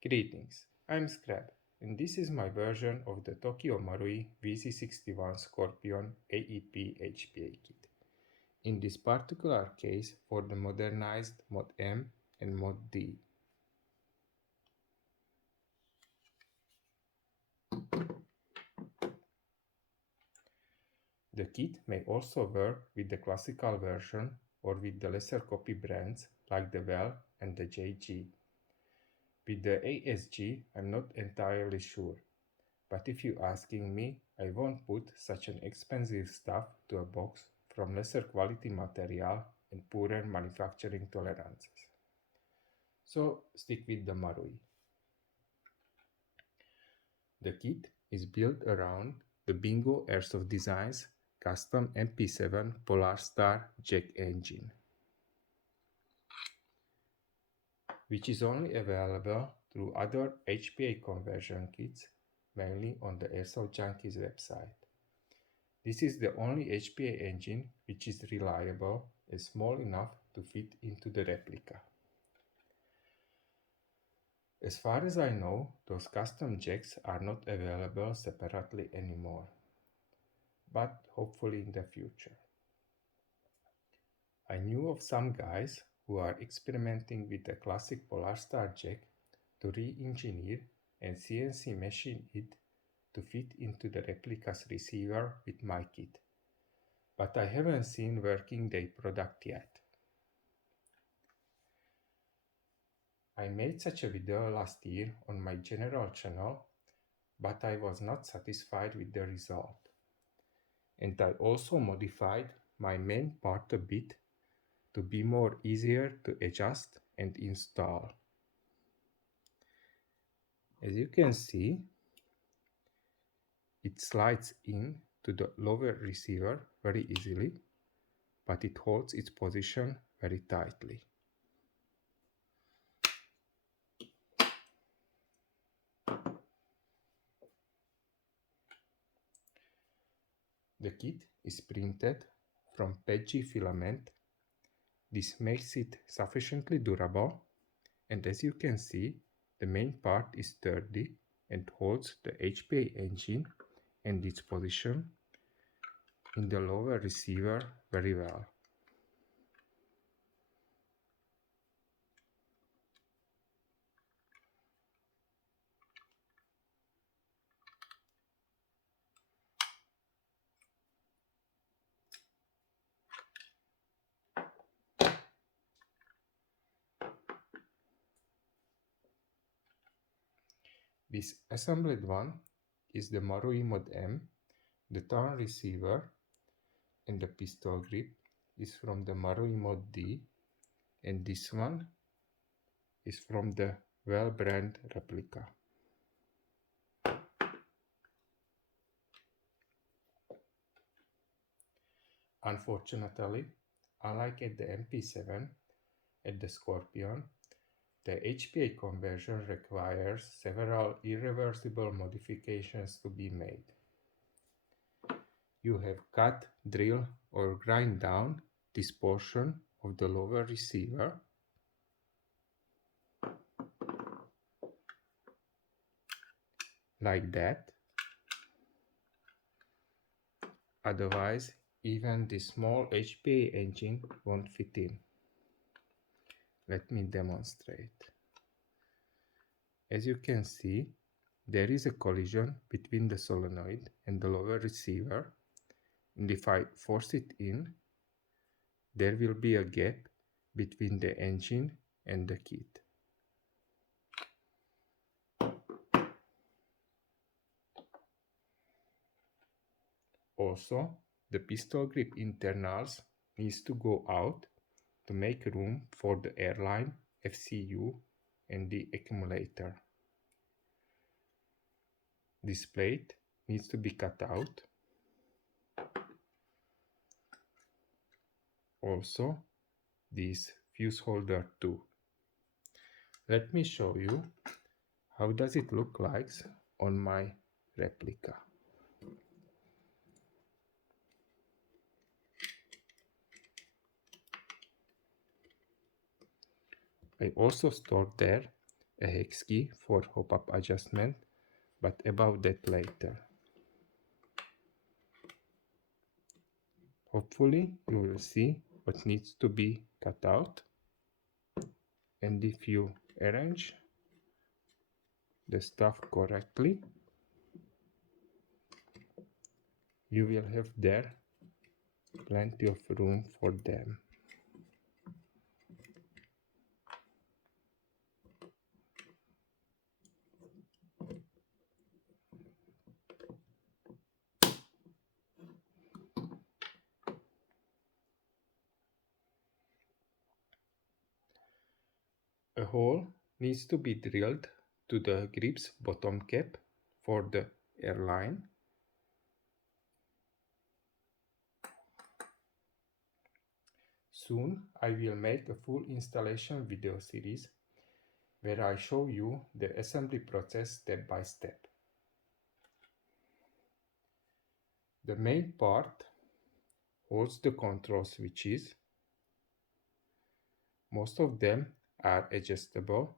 Greetings, I'm Scrab, and this is my version of the Tokyo Marui VZ61 Scorpion AEP HPA kit. In this particular case for the modernized Mod M and Mod D. The kit may also work with the classical version or with the lesser copy brands like the Well and the JG. With the ASG, I'm not entirely sure, but if you're asking me, I won't put such an expensive stuff to a box from lesser quality material and poorer manufacturing tolerances. So stick with the Marui. The kit is built around the Bingo Airsoft Design's custom MP7 PolarStar JACK engine, which is only available through other HPA conversion kits, mainly on the Airsoft Junkies website. This is the only HPA engine which is reliable and small enough to fit into the replica. As far as I know, those custom jacks are not available separately anymore, but hopefully in the future. I knew of some guys who are experimenting with the classic PolarStar jack to re-engineer and CNC machine it to fit into the replica's receiver with my kit, but I haven't seen working day product yet. I made such a video last year on my general channel, but I was not satisfied with the result. And I also modified my main part a bit to be more easier to adjust and install. As you can see, it slides in to the lower receiver very easily, but it holds its position very tightly. The kit is printed from PETG filament. This makes it sufficiently durable, and as you can see, the main part is sturdy and holds the HPA engine and its position in the lower receiver very well. This assembled one is the Marui Mod M. The turn receiver and the pistol grip is from the Marui Mod D, and this one is from the Well brand replica. Unfortunately, unlike at the MP7, at the Scorpion, the HPA conversion requires several irreversible modifications to be made. You have cut, drill or grind down this portion of the lower receiver like that. Otherwise, even this small HPA engine won't fit in. Let me demonstrate. As you can see, there is a collision between the solenoid and the lower receiver, and if I force it in, there will be a gap between the engine and the kit. Also, the pistol grip internals needs to go out to make room for the airline, FCU and the accumulator. This plate needs to be cut out. Also, this fuse holder too. Let me show you how does it look like on my replica. I also stored there a hex key for hop-up adjustment, but about that later. Hopefully you will see what needs to be cut out, and if you arrange the stuff correctly, you will have there plenty of room for them. A hole needs to be drilled to the grip's bottom cap for the airline. Soon I will make a full installation video series where I show you the assembly process step by step. The main part holds the control switches. Most of them are adjustable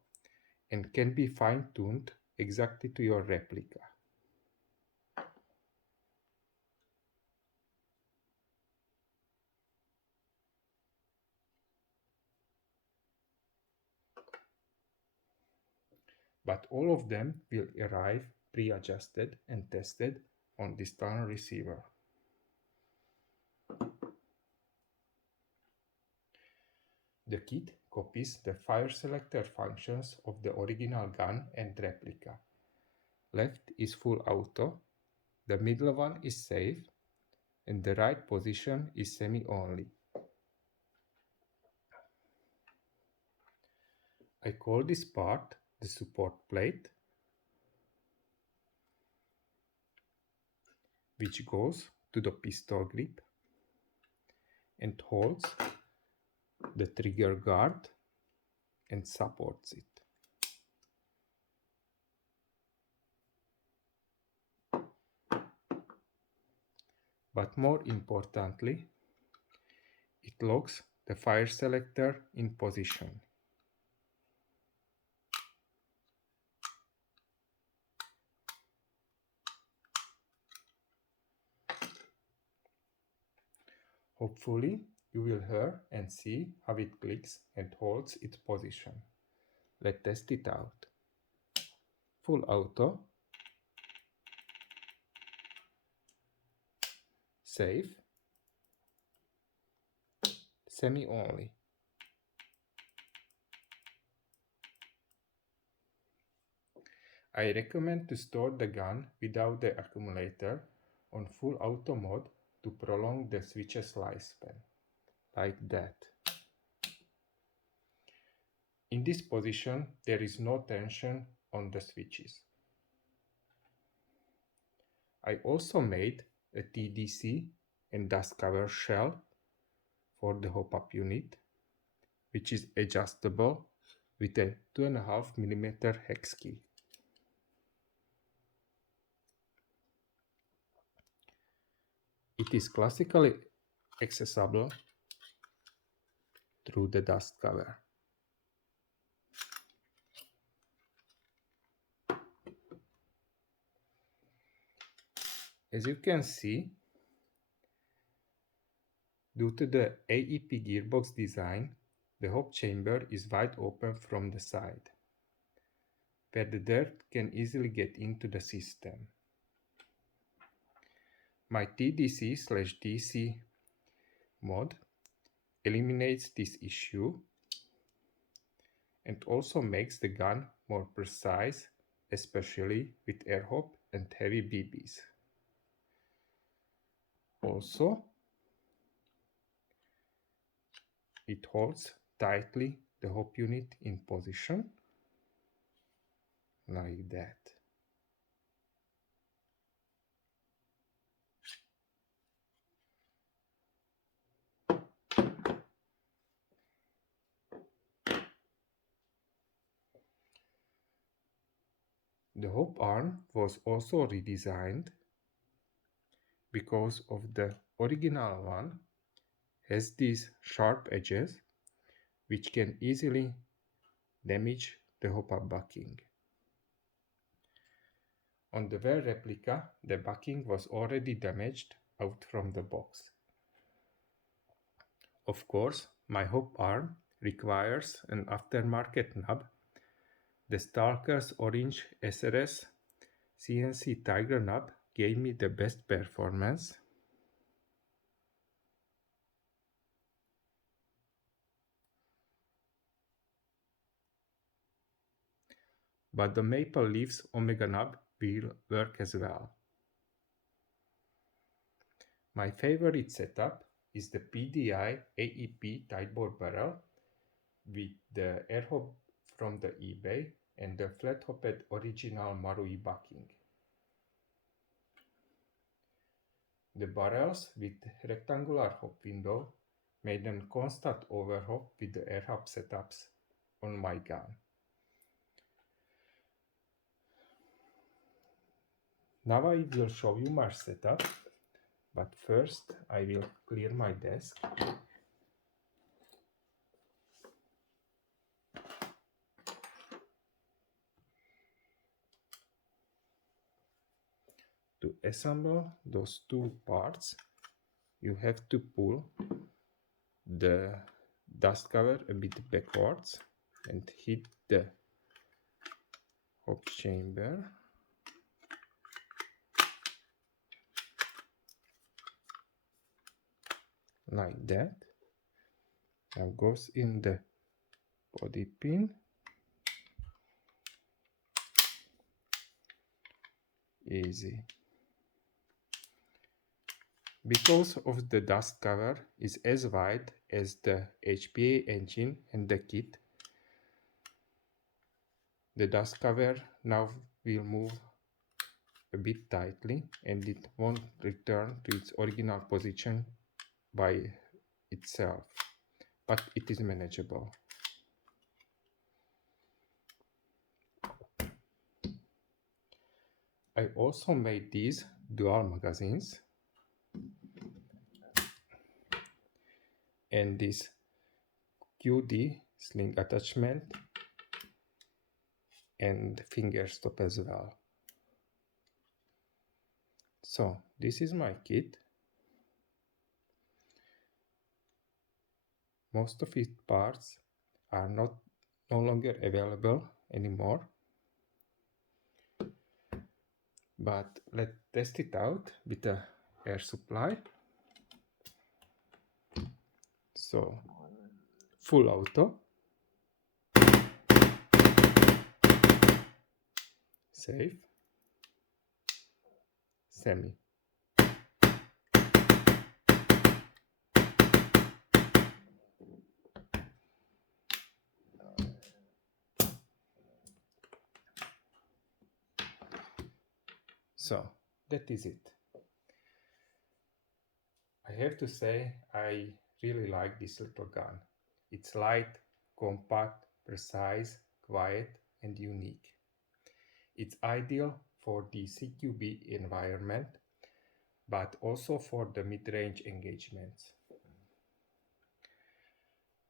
and can be fine-tuned exactly to your replica. But all of them will arrive pre-adjusted and tested on this tunnel receiver. The kit copies the fire selector functions of the original gun and replica. Left is full auto, the middle one is safe, and the right position is semi-only. I call this part the support plate, which goes to the pistol grip and holds the trigger guard and supports it. But more importantly, it locks the fire selector in position. Hopefully, you will hear and see how it clicks and holds its position. Let's test it out. Full auto, safe, semi-only. I recommend to store the gun without the accumulator on full auto mode to prolong the switch's lifespan, like that. In this position, there is no tension on the switches. I also made a TDC and dust cover shell for the hop-up unit, which is adjustable with a 2.5 mm hex key. It is classically accessible through the dust cover. As you can see, due to the AEP gearbox design, the hop chamber is wide open from the side, where the dirt can easily get into the system. My TDC/DC-mod eliminates this issue and also makes the gun more precise, especially with air hop and heavy BBs. Also, it holds tightly the hop unit in position, like that. The hop arm was also redesigned because of the original one has these sharp edges which can easily damage the hop-up backing. On the Well replica, the backing was already damaged out from the box. Of course, my hop arm requires an aftermarket knob. The Stalker's orange SRS CNC Tiger knob gave me the best performance. But the Maple Leaf's Omega knob will work as well. My favorite setup is the PDI AEP tightbore barrel with the air hop from the eBay and the flat hopped original Marui backing. The barrels with rectangular hop window made a constant overhop with the air hop setups on my gun. Now I will show you my setup, but first I will clear my desk. To assemble those two parts, you have to pull the dust cover a bit backwards and hit the hop chamber. Like that. Now goes in the body pin. Easy. Because of the dust cover is as wide as the HPA engine and the kit, the dust cover now will move a bit tightly and it won't return to its original position by itself, but it is manageable. I also made these dual magazines and this QD sling attachment and finger stop as well. So this is my kit. Most of its parts are no longer available anymore, but let's test it out with the air supply. So full auto, safe, semi. So that is it. I have to say I really like this little gun. It's light, compact, precise, quiet and unique. It's ideal for the CQB environment, but also for the mid-range engagements.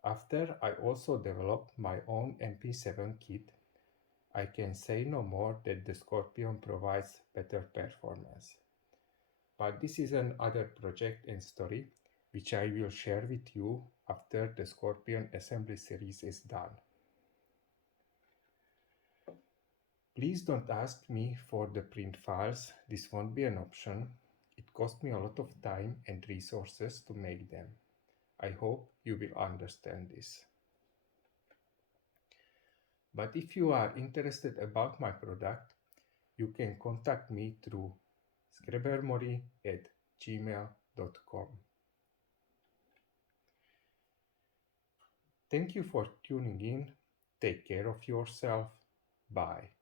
After I also developed my own MP7 kit, I can say no more that the Scorpion provides better performance. But this is another project and story which I will share with you after the Scorpion assembly series is done. Please don't ask me for the print files, this won't be an option. It cost me a lot of time and resources to make them. I hope you will understand this. But if you are interested about my product, you can contact me through scrabarmory@gmail.com. Thank you for tuning in. Take care of yourself. Bye.